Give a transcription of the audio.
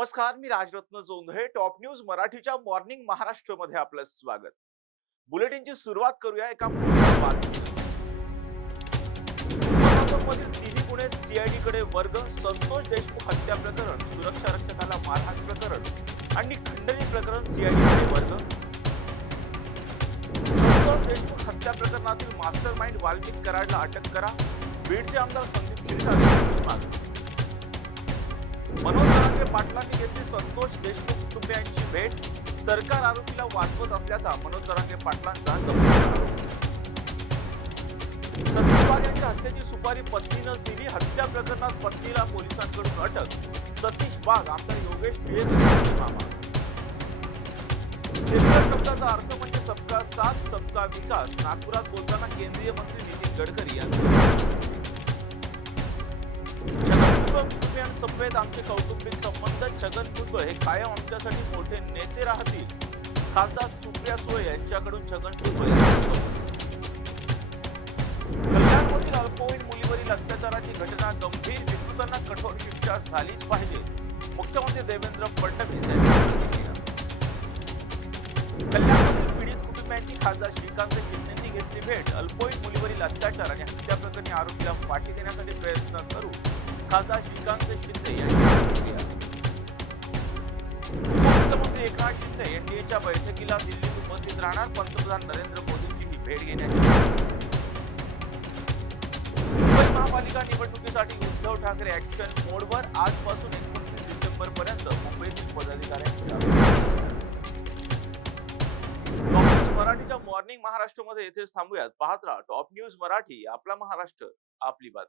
नमस्कार मी Rajratna Jondhale. Top news मराठीच्या मॉर्निंग महाराष्ट्रमध्ये आपलं स्वागत. बुलेटिनची सुरुवात करूया एका मोठ्या तिन्ही गुन्हे सीआयडी कडे वर्ग संतोष देशमुख हत्या प्रकरण सुरक्षा रक्षकाला मारहाण प्रकरण आणि खंडणी प्रकरण सीआयडी कडे वर्ग. संतोष देशमुख हत्या प्रकरणातील मास्टर माइंड वाल्मिक कराडला अटक करा. बीडचे आमदार संदीप शिरसाट यांची मागणी मनोज जरांगे पाटलांनी घेतली संतोष देशमुख कुटुंबियांची भेट. सरकार आरोपीला वाचवत असल्याचा मनोज तरांगे पाटलांचा गंभीर सतीश वाघ यांच्या हत्येची सुपारी पत्नीनंच दिली. हत्या प्रकरणात पत्नीला पोलिसांकडून अटक. सतीश वाघ आमदार योगेश टिळक मामा. शेतकरी शब्दाचा अर्थ म्हणजे सबका साथ सबका विकास. नागपुरात बोलताना केंद्रीय मंत्री नितीन गडकरी यांनी छगन आमचे कौटुंबिक संबंध छगन भुजबळ हे कायम आमच्यासाठी मोठे नेते राहतील. खासदार सुप्रिया सुळे यांच्याकडून छगन भुजबळ कल्याणमधील अल्पवयीन मुलीवरील अत्याचाराची घटना गंभीर विकृतांना कठोर शिक्षा झालीच पाहिजे. मुख्यमंत्री देवेंद्र फडणवीस यांनी कल्याणमधील पीडित कुटुंबियांची खासदार श्रीकांत शिंदेंनी घेतली भेट. अल्पवयीन मुलीवरील अत्याचार आणि हत्या प्रकरणी आरोपीला फाशी देण्यासाठी प्रयत्न करू. खासदार श्रीकांत शिंदे यांची उपमुख्यमंत्री एकनाथ शिंदे एनडीएच्या बैठकीला दिल्लीत उपस्थित राहणार पंतप्रधान नरेंद्र मोदींची ही भेट घेण्याची. मुंबई महापालिका निवडणुकीसाठी उद्धव ठाकरे ऍक्शन मोडवर आजपासून एकोणतीस डिसेंबर पर्यंत मुंबईतील पदाधिकाऱ्यांची टॉप मराठीच्या मॉर्निंग महाराष्ट्रमध्ये येथेच थांबूयात. पाहत राहा टॉप न्यूज मराठी आपला महाराष्ट्र आपली बातमी.